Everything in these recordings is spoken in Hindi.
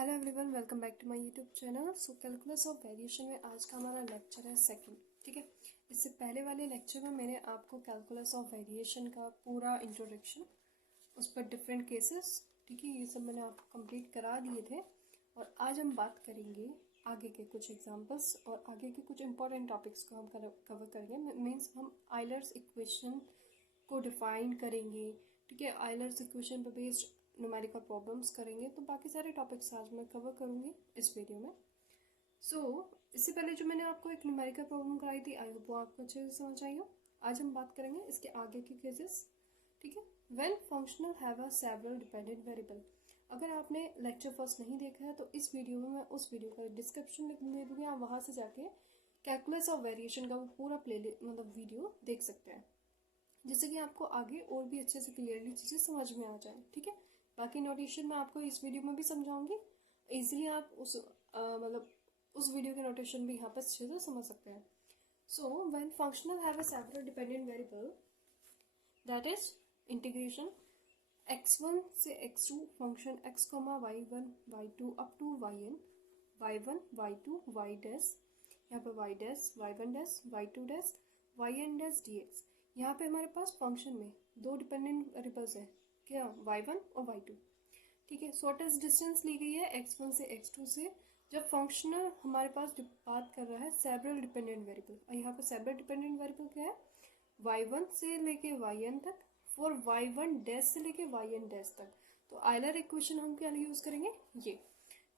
Hello everyone, welcome back to my YouTube channel. So calculus of variation में आज का हमारा लेक्चर है सेकंड। ठीक है, इससे पहले वाले लेक्चर में मैंने आपको कैलकुलस ऑफ वेरिएशन का पूरा इंट्रोडक्शन, उस पर डिफरेंट केसेस, ठीक है, ये सब मैंने आपको कंप्लीट करा दिए थे। और आज हम बात करेंगे आगे के कुछ एग्जांपल्स और आगे के कुछ इंपॉर्टेंट टॉपिक्स को हम कवर करेंगे। मीन्स हम आइलर्स इक्वेशन को डिफाइन करेंगे। ठीक है, आइलर्स इक्वेशन पर बेस्ड न्यूमेरिकल प्रॉब्लम्स करेंगे। तो बाकी सारे टॉपिक्स आज मैं कवर करूँगी इस वीडियो में। इससे पहले जो मैंने आपको एक न्यूमेरिकल प्रॉब्लम कराई थी, आई होप वो आपको अच्छे से समझ आई हो। आज हम बात करेंगे इसके आगे के केसेस। ठीक है, when functional have a several dependent variable. अगर आपने लेक्चर फर्स्ट नहीं देखा है तो इस वीडियो में मैं उस वीडियो का डिस्क्रिप्शन में दे दूँगी, आप वहाँ से जाके कैलकुलस ऑफ वेरिएशन का वो पूरा वीडियो देख सकते हैं, जिससे कि आपको आगे और भी अच्छे से क्लियरली चीज़ें समझ में आ जाए। ठीक है, बाकी नोटेशन मैं आपको इस वीडियो में भी समझाऊंगी, इजीली आप उस वीडियो के नोटेशन भी यहाँ पर अच्छे से समझ सकते हैं। So when functional have a several dependent variable, that is integration x1 से x2 function x, y1 y2 up to yn, y1 y2 y dash, यहाँ पर y dash y1 dash y2 dash yn dash dx। यहाँ पे हमारे पास फंक्शन में दो डिपेंडेंट वेरिएबल्स हैं, क्या, y1 और y2। ठीक है, शॉर्टेस्ट डिस्टेंस ली गई है x1 से x2 से, जब फंक्शनल हमारे पास बात कर रहा है सेवरल डिपेंडेंट वेरिएबल। और यहाँ पर सेवरल डिपेंडेंट वेरिएबल क्या है, y1 से लेके yn तक, और y1 डैश से लेके yn डैश तक। तो आइलर इक्वेशन हम क्या यूज करेंगे, ये।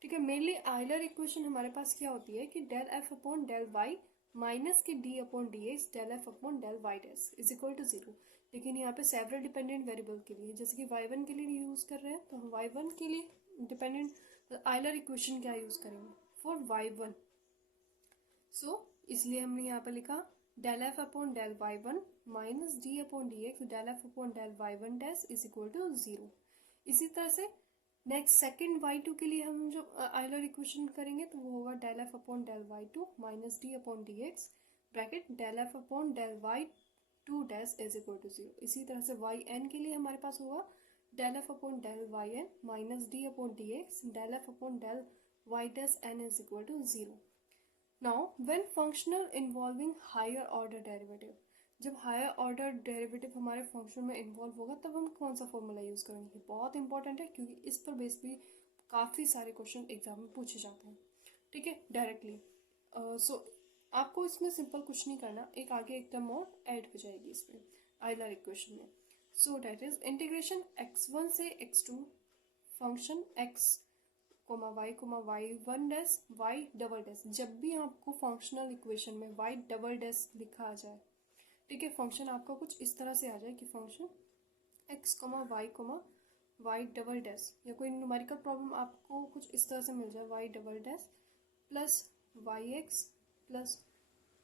ठीक है, मेनली आइलर इक्वेशन हमारे पास क्या होती है कि del F upon del Y minus के D upon D X del F upon del Y dash is equal to zero. लेकिन यहाँ पे सेवरल डिपेंडेंट वेरिएबल के लिए, जैसे कि y1 के लिए यूज कर रहे हैं, तो हम y1 के लिए डिपेंडेंट आइलर इक्वेशन क्या यूज करेंगे फॉर y1। इसलिए हमने यहाँ पर लिखा del F upon del y1 minus D upon D X del F upon del y1 dash is equal to zero. इसी तरह से नेक्स्ट सेकेंड y2 के लिए हम जो आइलर इक्वेशन करेंगे तो वो होगा del F upon del y2 minus D upon D X bracket del F upon del y2 dash is equal to zero. इसी तरह से yn के लिए हमारे पास होगा del F upon del yn minus D upon D X del F upon del y dash n is equal to zero. Now when functional involving higher order derivative, जब हायर ऑर्डर डेरिवेटिव हमारे फंक्शन में इन्वॉल्व होगा तब हम कौन सा फॉर्मूला यूज़ करेंगे। ये बहुत इंपॉर्टेंट है क्योंकि इस पर बेस भी काफ़ी सारे क्वेश्चन एग्जाम में पूछे जाते हैं। ठीक है, डायरेक्टली। आपको इसमें सिंपल कुछ नहीं करना, एक आगे एक टर्म और ऐड हो जाएगी इसमें आइलर इक्वेशन में। So that is integration x1 से x2 function x y1 dash y double dash. जब भी आपको फंक्शनल इक्वेशन में y डबल डैश लिखा आ जाए, ठीक है, फंक्शन आपका कुछ इस तरह से आ जाए कि function x y double dash, या कोई न्यूमेरिकल प्रॉब्लम आपको कुछ इस तरह से मिल जाए y double dash plus yx plus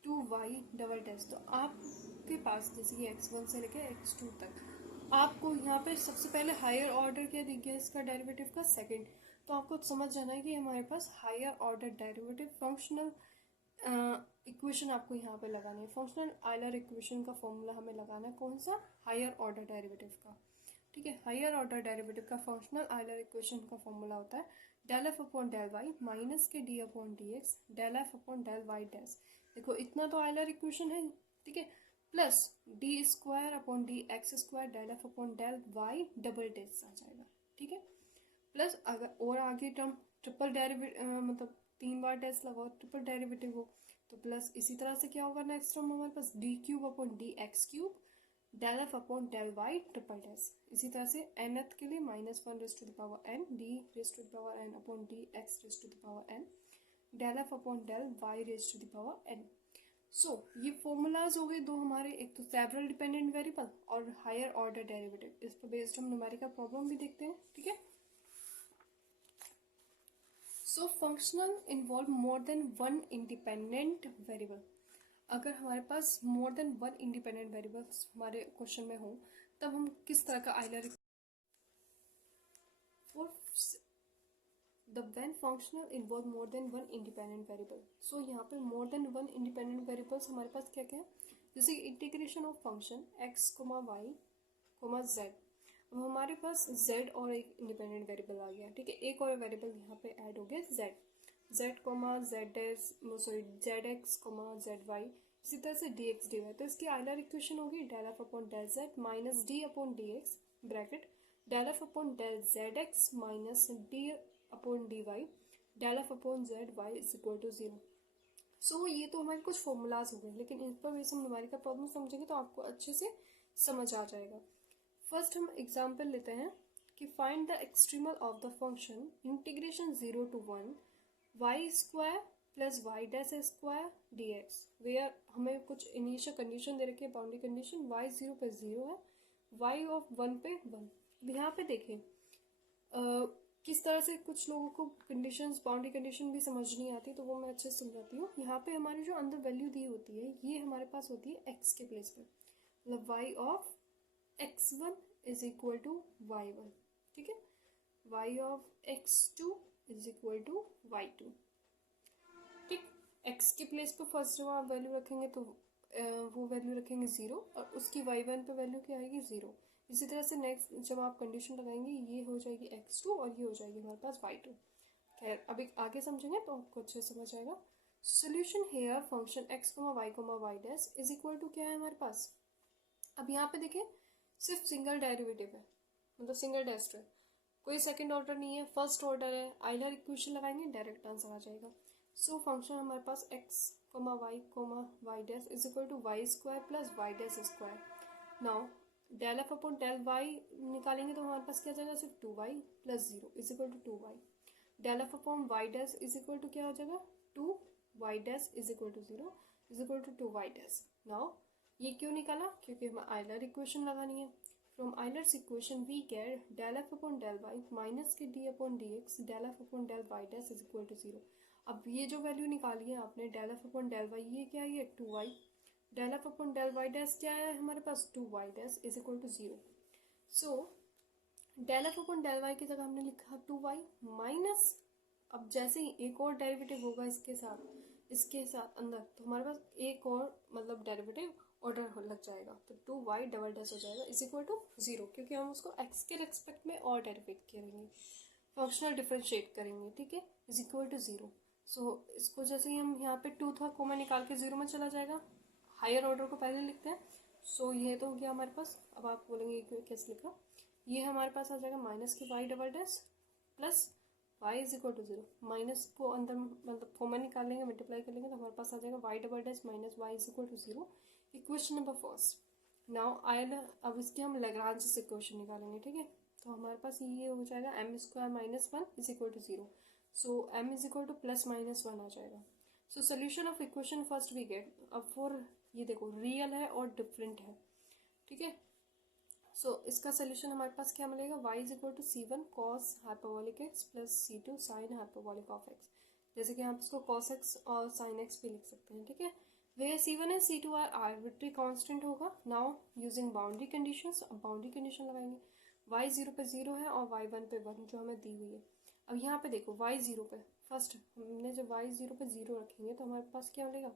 2y double dash. तो आपके पास जैसे कि x1 से लेकर x2 तक आपको यहाँ पे सबसे पहले हायर ऑर्डर क्या दिख गया इसका डेरिवेटिव का, सेकंड। तो आपको समझ जाना है कि हमारे पास higher order derivative functional equation आपको यहाँ पे लगानी है। फंक्शनल आइलर इक्वेशन का फॉर्मूला हमें लगाना है, कौन सा, हायर ऑर्डर डेरिवेटिव का। ठीक है, हायर ऑर्डर डेरिवेटिव का फंक्शनल आइलर इक्वेशन का फॉर्मूला होता है del F upon del Y minus के D upon D X del F upon del Y dash. देखो इतना तो आइलर इक्वेशन है, ठीक है, plus D square upon D X square del F upon del Y double dash आ जाएगा। ठीक है, प्लस अगर और आगे टर्म ट्रिपल डेरिवेटिव तीन बार डैश लगाओ ट्रिपल डेरिवेटिव हो तो प्लस इसी तरह से क्या होगा नेक्स्ट टर्म हमारे पास D cube upon D X cube del F upon del Y triple dash. इसी तरह से nth के लिए minus one raise to the power n D raise to the power n upon D X raise to the power n del F upon del Y raise to the power n। ये फॉर्मूलाज हो गए दो हमारे, एक तो सेवरल डिपेंडेंट वेरिएबल और हायर ऑर्डर डेरिवेटिव। इस पर बेस्ड हम न्यूमेरिकल प्रॉब्लम भी देखते हैं। ठीक है, so functional involve more than one independent variable. अगर हमारे पास more than one independent variables हमारे क्वेश्चन में हो तब हम किस तरह का Euler for the when functional involve more than one independent variable. So यहाँ पे more than one independent variables हमारे पास क्या क्या है, जैसे integration of function x, y, z। अब हमारे पास z और एक इंडिपेंडेंट वेरिएबल आ गया, ठीक है, एक और वेरिएबल यहाँ पे ऐड हो गया z comma Z X comma Z Y, इसी तरह से डी एक्स डी वाई। तो इसकी आइलर इक्वेशन होगी del F upon del Z minus D upon D X bracket del F upon del Z X minus D upon D Y del F upon Z Y is equal to 0। So ये तो हमारे कुछ फॉर्मूलाज हो गए, लेकिन इन पर बेस हम न्यूमेरिकल प्रॉब्लम समझेंगे तो आपको अच्छे से समझ आ जाएगा। फर्स्ट हम एग्जाम्पल लेते हैं कि find the extremal of the function integration 0 to 1 Y square plus Y dash square D X, where हमें कुछ इनिशियल कंडीशन दे रखी है, बाउंड्री कंडीशन वाई 0 पे 0 है, वाई ऑफ 1 पे 1। अब यहाँ पे देखें किस तरह से कुछ लोगों को कंडीशंस बाउंड्री कंडीशन भी समझ नहीं आती, तो वो मैं अच्छे से समझाती हूँ। यहाँ पे हमारी जो अंदर वैल्यू दी होती है ये हमारे पास होती है एक्स के प्लेस पे, मतलब Y of x1 is equal to y1, ठीक है, y of x2 is equal to y2, ठीक। x के प्लेस पे फर्स्ट जब आप वैल्यू रखेंगे तो वो वैल्यू रखेंगे 0 और उसकी y1 पे वैल्यू क्या आएगी 0। इसी तरह से नेक्स्ट जब आप कंडीशन लगाएंगे ये हो जाएगी x2 और ये हो जाएगी हमारे पास y2। खैर अभी आगे समझेंगे तो आपको अच्छे से समझ आएगा। Solution here function x, y dash is equal to क्या है हमारे पास। अब यहाँ पे देखें सिर्फ सिंगल डेरिवेटिव है, मतलब सिंगल टेस्ट है, कोई सेकंड ऑर्डर नहीं है, फर्स्ट ऑर्डर है। आइलर इक्वेशन लगाएंगे डायरेक्ट आंसर आ जाएगा। सो फंक्शन हमारे पास x, y dash is equal to Y square plus Y dash square. Now del F upon del Y निकालेंगे तो हमारे पास क्या जाएगा, सिर्फ 2y plus 0 is equal to 2y। Del F upon Y dash is equal to क्या हो जाएगा 2y dash is equal to 0 is equal to 2y dash. Now ये क्यों निकाला, क्योंकि हमें आइलर इक्वेशन लगानी है। From Euler's equation we get del F upon del Y minus के D upon D X del F upon del Y dash is equal to 0। अब ये जो वैल्यू निकाली है आपने del F upon del Y, ये क्या है, ये 2y। Del F upon del Y dash क्या है हमारे पास 2y dash is equal to 0। So del F upon del Y की जगह हमने लिखा 2y माइनस, अब जैसे ही एक और डेरिवेटिव होगा इसके साथ अंदर, तो हमारे पास एक और मतलब डेरिवेटिव ऑर्डर लग जाएगा, तो 2y डबल डैश हो जाएगा इज इक्वल टू 0, क्योंकि हम उसको x के रेस्पेक्ट में और डेरिवेट करेंगे, फंक्शनल डिफरेंशिएट करेंगे, ठीक है, इज इक्वल टू 0। सो इसको जैसे ही हम यहाँ पे 2 था कोमा निकाल के 0 में चला जाएगा, हायर ऑर्डर को पहले लिखते हैं। सो ये तो हो गया हमारे पास। अब आप बोलेंगे कैसे लिखा, ये हमारे पास आ जाएगा माइनस के Y double dash plus Y is equal to 0, minus को अंदर मतलब कॉमन निकाल लेंगे, मल्टीप्लाई कर लेंगे तो हमारे पास आ जाएगा Y double dash minus Y is equal to 0। Equation number first. Now Euler, अब इसके हम लैग्रांज से इक्वेशन निकालेंगे, ठीक है। तो हमारे पास ये हो जाएगा M square minus 1 is equal to 0। So M is equal to plus minus 1 आ जाएगा। So solution of equation first we get. अब फॉर ये देखो रियल है और डिफरेंट है, ठीक है। सो इसका सोल्यूशन हमारे पास क्या मिलेगा, y is equal to c1 cos hyperbolic x plus c2 sin hyperbolic of x। जैसे कि आप इसको cos x और sin x भी लिख सकते हैं, ठीक है। Where c1 and c2 are arbitrary constant होगा। नाउ यूजिंग बाउंड्री कंडीशंस, अब बाउंड्री कंडीशन लगाएंगे, y 0 पे 0 है और y 1 पे 1 जो हमें दी हुई है। अब यहाँ पे देखो y 0 पे फर्स्ट हमने जब y 0 पे 0 रखेंगे तो हमारे पास क्या मिलेगा।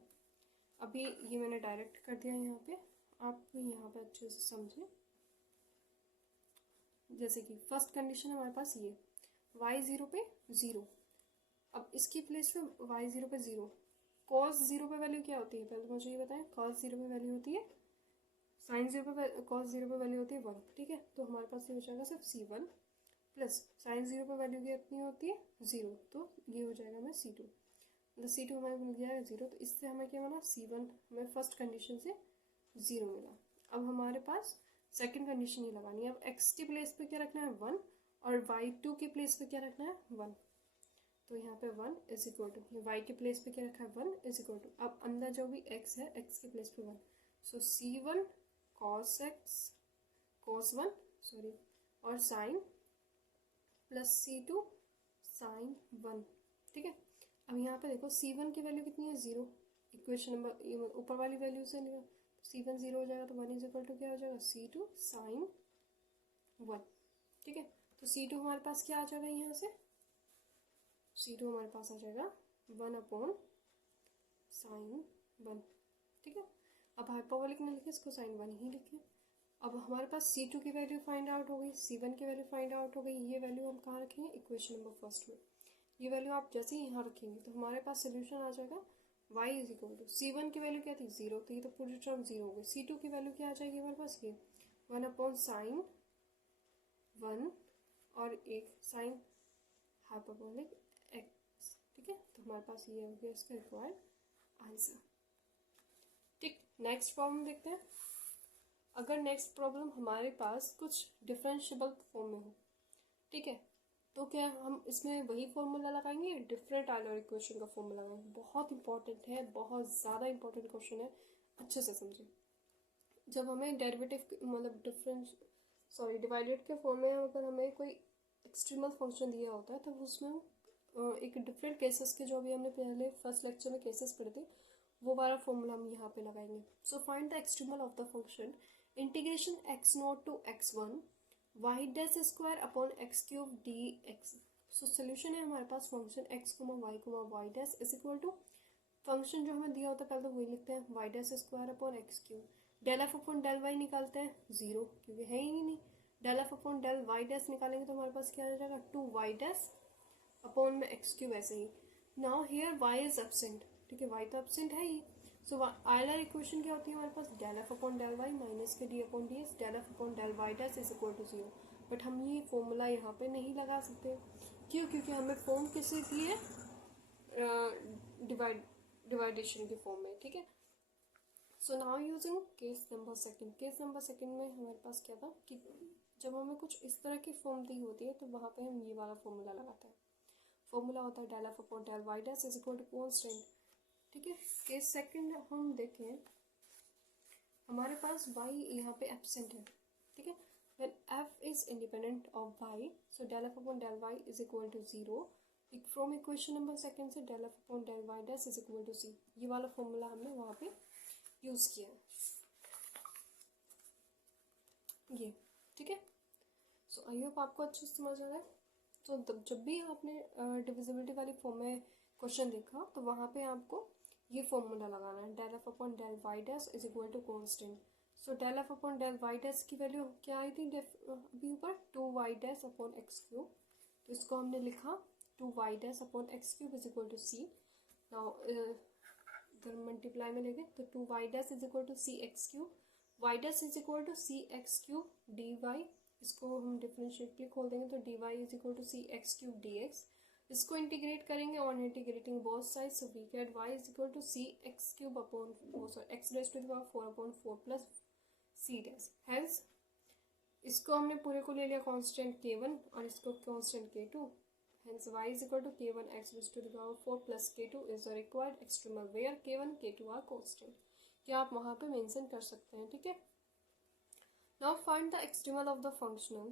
अभी ये मैंने डायरेक्ट कर दिया यहाँ पे, आप यहाँ पे अच्छे से समझें। जैसे कि फर्स्ट कंडीशन हमारे पास ये y 0 पे 0, अब इसकी प्लेस पे y 0 पे 0, cos 0 पे वैल्यू क्या होती है पहले तो मुझे ये बताएं। cos 0 पे वैल्यू होती है sin 0 पे, cos 0 पे वैल्यू होती है 1, ठीक है। तो हमारे पास ये हो जाएगा सिर्फ c1 प्लस sin 0 पे वैल्यू कितनी होती है 0, तो ये हो जाएगा हमें c2, मतलब c2 हमें मिल जाएगा 0। तो इससे हमें क्या मिला, c1 हमें फर्स्ट कंडीशन से 0 मिला। अब हमारे पास सेकंड कंडीशन ये लगानी है। अब x के प्लेस पे क्या रखना है 1 और y2 के प्लेस पे क्या रखना है 1, तो यहाँ पे 1 इज इक्वल टू y के प्लेस पे क्या रखा है 1 इज इक्वल टू, अब अंदर जो भी x है x के प्लेस पे 1, सो c1 cos x cos 1 sorry और sin प्लस c2 sin 1, ठीक है। अब यहाँ पे देखो c1 की वैल्यू कितनी है 0, इक्वेशन नंबर ऊपर वाली वैल्यू से लिया, c1 0 हो जाएगा तो 1 इज इक्वल टू क्या हो जाएगा c2 sin 1, ठीक है। तो c2 हमारे पास क्या आ जाएगा, यहाँ से c2 हमारे पास आ जाएगा 1 अपॉन sin 1, ठीक है। अब हाइपरबोलिक ने लिखे इसको sin 1 ही लिखे। अब हमारे पास C2 की वैल्यू फाइंड आउट हो गई, C1 की वैल्यू फाइंड आउट हो गई। ये वैल्यू हम कहाँ रखेंगे, इक्वेशन नंबर फर्स्ट में। ये वैल्यू आप जैसे ही यहाँ रखेंगे तो हमारे पास सोल्यूशन आ जाएगा y is equal to, C1 की वैल्यू क्या थी 0, तो ये तो पूरी टर्म 0 हो गई। C2 की वैल्यू क्या आ जाएगी हमारे पास, ये 1/sin 1 और एक साइन हाइपरबोलिक x, ठीक है। तो हमारे पास ये हो गया इसका रिक्वायर्ड आंसर। ठीक, नेक्स्ट प्रॉब्लम देखते हैं। अगर नेक्स्ट प्रॉब्लम हमारे पास कुछ डिफरेंशिएबल फॉर्म में हो, ठीक है, तो क्या हम इसमें वही फॉर्मूला लगाएंगे, डिफरेंट आइलर इक्वेशन का फॉर्मूला लगाएंगे। बहुत इंपॉर्टेंट है, बहुत ज़्यादा इंपॉर्टेंट क्वेश्चन है, अच्छे से समझें। जब हमें डेरिवेटिव मतलब डिवाइडेड के फॉर्म में अगर हमें कोई एक्सट्रीमल फंक्शन दिया होता है तो उसमें एक डिफरेंट केसेस के, जो अभी हमने पहले फर्स्ट लेक्चर में केसेस पढ़े थे, वो वाला फॉर्मूला हम यहाँ पे लगाएंगे। So find the extremal of the function integration x0 to x1 y dash square upon X cube D X. So solution है हमारे पास function x, y dash is equal to function जो हमें दिया होता है पहले तो वही लिखते हैं, y dash square upon X cube. Del F upon del Y निकालते हैं, 0 क्योंकि है ही नहीं। Del F upon del Y dash निकालेंगे तो हमारे पास क्या आ जाएगा, 2y डैश अपॉन में एक्स क्यूब ऐसे ही। Now here y is absent, ठीक है, y तो एब्सेंट है ही। सो आयलर इक्वेशन क्या होती है हमारे पास, del F upon del Y minus के D upon D S, del F upon del Y dash is equal to 0। But हम ये फॉर्मूला यहाँ पे नहीं लगा सकते, क्यों, क्योंकि हमें फॉर्म किसी की है डिवाइडेशन की फॉर्म में, ठीक है। So now using case number second. Case number second में हमारे पास क्या था कि जब हमें कुछ इस तरह की फॉर्म दी होती है तो वहाँ पे हम ये वाला फॉर्मूला लगाते हैं। फॉर्मूला होता है del F upon del Y dash is equal to constant, ठीक है। केस सेकंड हम देखें, हमारे पास y यहाँ पे एब्सेंट है, ठीक है। When f is independent of y, so del F upon del y is equal to 0। From equation number second से del F upon del Y dash is equal to c, ये वाला फॉर्मूला हमने वहाँ पे यूज़ किया है, ये, ठीक है। सो आई होप आपको अच्छे से समझ आ रहा है। तो जब भी आपने डिविजिबिलिटी वाली फॉर्म में क्वेश्चन देखा तो वहाँ पे आपको ये फॉर्मूला लगाना है, del F upon del Y dash is equal to constant. So del F upon del Y dash की वैल्यू क्या आई थी अभी ऊपर, 2y dash upon X cube, तो इसको हमने लिखा 2y dash upon X cube is equal to C. Now इधर मल्टीप्लाई में लेंगे तो 2y dash is equal to C X cube, y dash is equal to C X cube D Y, इसको हम डिफरेंशिएटली खोल देंगे तो D Y is equal to C X cube D X. इसको इंटीग्रेट करेंगे on integrating both side, so we get y is equal to C X cube upon x raise to the power 4 upon 4 plus C dash. Hence इसको हमने पूरे को ले लिया कांस्टेंट k1 और इसको constant k2, hence y is equal to k1 x raised to the power 4 plus k2 is the required extremal where k1 k2 are constant। क्या आप वहाँ पे मेंशन कर सकते हैं, ठीक है। Now find the extremal of the functional